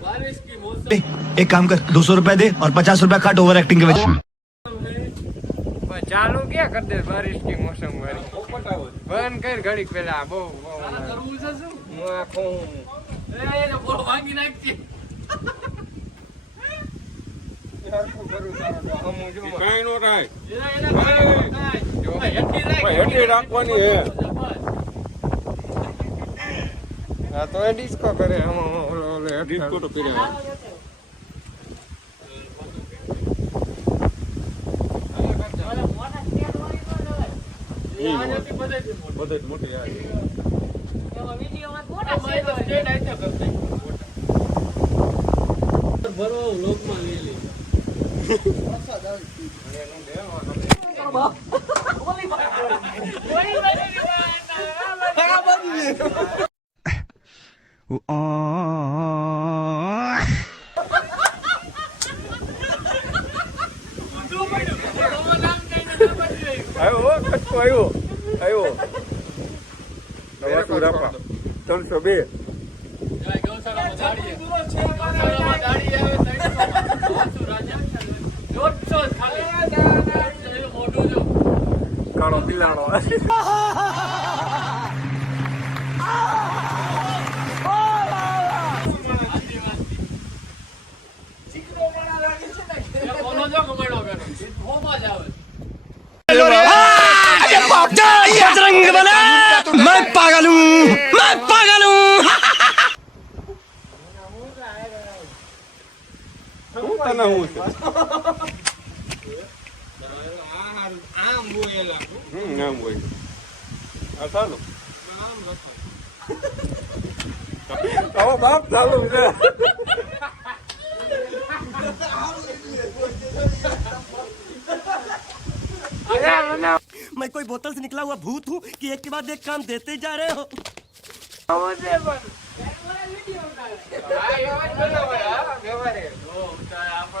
बारिश की मौसम एक काम कर दो सौ रुपया दे और पचास रुपया काट ओवर एक्टिंग के वजह है પણ ચાલુ ક્યાં કરી દે બારિશ की મોસમ વાળી બંધ કર ઘડીક પેલા બહુ બહુ કરવું છે શું હું આખો એ એને બોલો ભાંગી નાખજે હરખું કરું તારો તો હમું જો માં. કાંઈ નો થાય એના એના ભાઈ જો. ભાઈ, હેઠી રાખ, ભાઈ, હેઠી રાખવાની હે. બસ. આ તો એ ડિસ્કો કરે હમો ઓલો ઓલો બધાયથી મોટો. બધે મોટી. આ છે. અમારે તો સ્ટેટ આયતા કરતા ભરો લોકમાં લઈ લે. હો, કચ્છો આવ્યો આવ્યો નવાસો રાપા ત્રણસો બે. જય ગૌશાળામાં શું તને હું છે આમ બોયેલા હમ નામ હોય આ ચાલો તારો બાપ ચાલુ છે मैं कोई बोतल से निकला हुआ भूत हूँ कि एक के बाद एक काम देते जा रहे हो હા,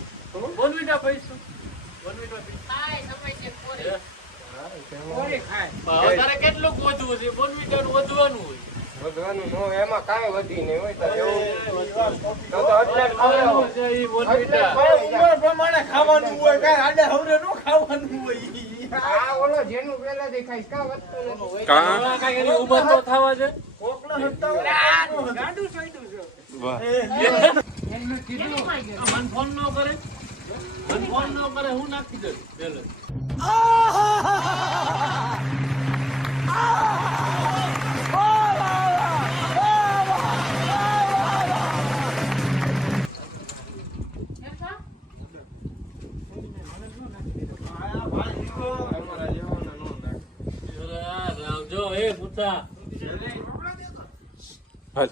બેટા પૈસા. કેટલું વધવું છે બોલ વધવાનું હોય વધવાનું ન એમાં કાંઈ વધી નહીં હોય તો બેટા ઉંમર પ્રમાણે ખાવાનું હોય કાંઈ આડે હવરે ન ખાવાનું હોય આ ઓલો જેનું પહેલાથી ખાઈશ કાં વધતું નથી. કા હવે એની ઉંમર તો થવા છે કોકનો હતા ગાંડું છોડ્યું છે. વાહ એમને કીધું મન ફોન ન કરે મન ફોન ન કરે હું નાખી દઉં પેલે. રાવજો એ પુતા હાલ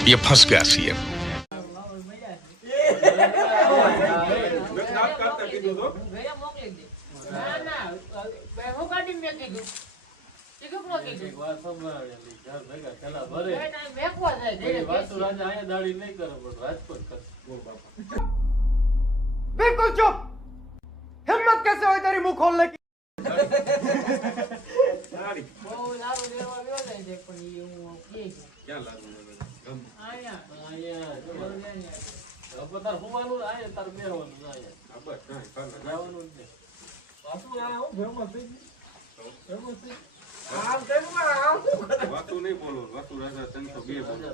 ये फंस गया सीएम બિલકુલ ચૂપ. હિંમત કેસે હોય તારી મુખ ખોલને કી બહુ લાવું દેવા ક્યાં લાગુ આયા આયા તાર હોવાનું તાર આ બસ કાંઈ જવાનું આ થઈ થઈ આમ તેમ આમ. વાતું નહીં બોલો વાતું રાજા ત્રણસો બે બોલો.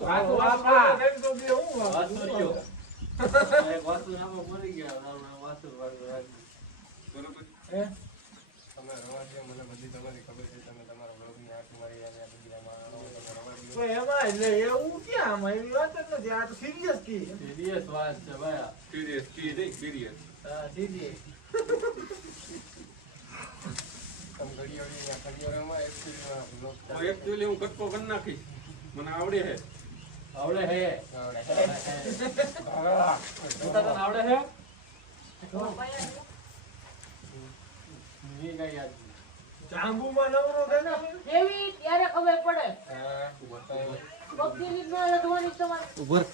વાતો વાતો તો બે હું વાસુ રહ્યો. એક વાસુ નામાં મરી ગયા. બરોબર? હે? તમે રવા છો મને બધી તમારી ખબર છે તમે તમારા બ્લોગની આંખ મારી અને આ બધી આમાં. તો એમાં એટલે એવું ક્યાં આમાં એવી વાત જ નથી આ તો સિરિયસ કી સિરિયસ વાત છે ભાઈ આ. સિરિયસ કી નહીં સિરિયસ હા સિરિયસ તમે ઘડિયાળની આ ઘડિયાળમાં એકચ્યુઅલીમાં બ્લોગ હું એકચ્યુઅલી હું કટકો કરી નાખીશ મને આવડે છે આવડે હે તું તને આવડે હે ઈ કઈ યાદ નહીં. જાંબુમાં નવરો થાય ને એવી ત્યારે ખબર પડે. હા, બતાવો. લખવાની તમારે ને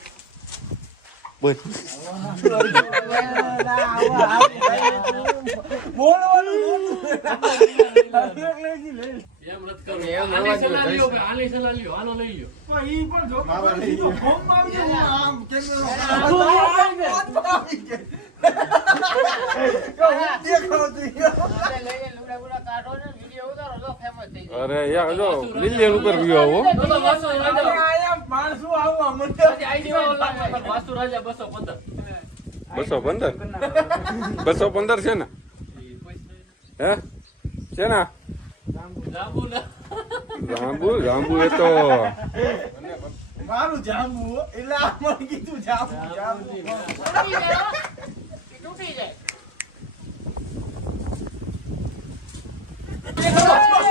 કાઢો ને. અરે યાર જો મિલિયન ઉપર વ્યૂ આવો તો તો વાસુ રાજા. આયા માણસો આવવા મને પછી ID માં ઓલા પર વાસુ રાજા 215. બસો પંદર બસો પંદર છે ને હે છે ને જાંબુ ના. જાંબુ જાંબુ એ તો મારું જાંબુ હો. એટલે આ મને કીધું જાંબુ જાંબુ જાંબુની ના. તૂટી જાય હો. ઈ તૂટી જાય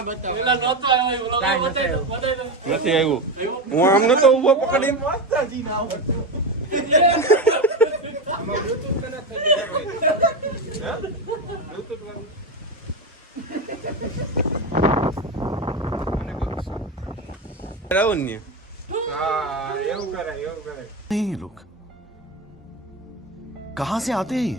બતાવી દો. નથી આવ્યું હું આમ નતો ઉભો પકડીને મસ્ત જીન આવું આવો ને હા, એવું કરાય, એવું કરાય. नहीं ये लोग कहाँ से आते हैं ये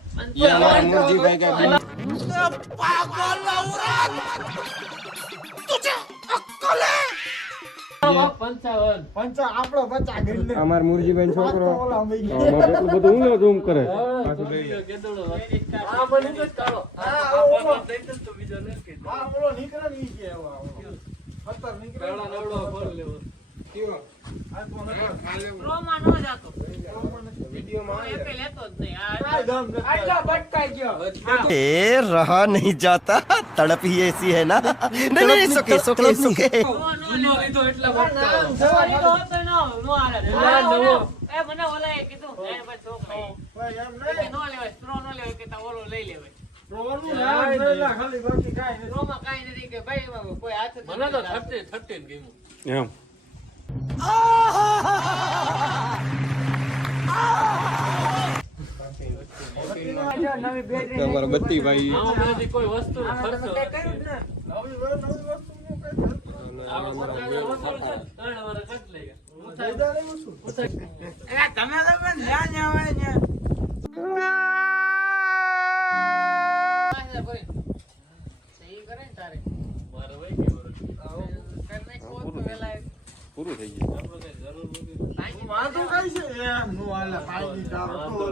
મુરજીભાઈ કે પાગલ ઔરત તુજે અક્કલ હે અમાર મુરજીભાઈ છોકરો એટલું બધું ઊંઘો ઝૂમ કરે. નીકળે ને ઈ કે એવા ઓલો. ખતર નીકળે પેલા નવડો ફોન લેવો આ તો નથી. પ્રોમાં ન જાતો વિડીયોમાં એ પે લેતો જ નહીં આ આ દમ નથી. આટલા ભટકાઈ ગયો ए रहा नहीं जाता तड़प ही ऐसी है ना नहीं नहीं सुखे सुखे सुखे જૂનો લીધો એટલે વટકારો. સવારી તો હતો ન નો હાલે પેલા નવો. એ મને ઓલાએ કીધું એને પછી છોકરાએ કહો તો વહેલા પૂરું થઈ ગયું. વાંધો કાંઈ છે? એમ નો હાલે. તારો તો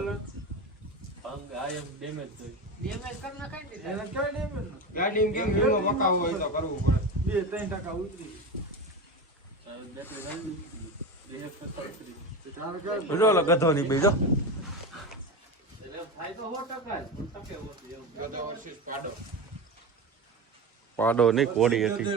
હાલે. ભંગ આ એમ ડેમેજ થઈ ડેમેજ કરી નાખાય ને એને કઈ damage ગાડી કેમ વીમો પકાવવો હોય તો કરવું પડે. બે ત્રણ ટકા ઉતરી. બેટરી નાખી. બે કરતા ઉતરી. તારે કઈ જો ગધો ની બીજો. પાડો. પાડો નહીં કોડી હતી.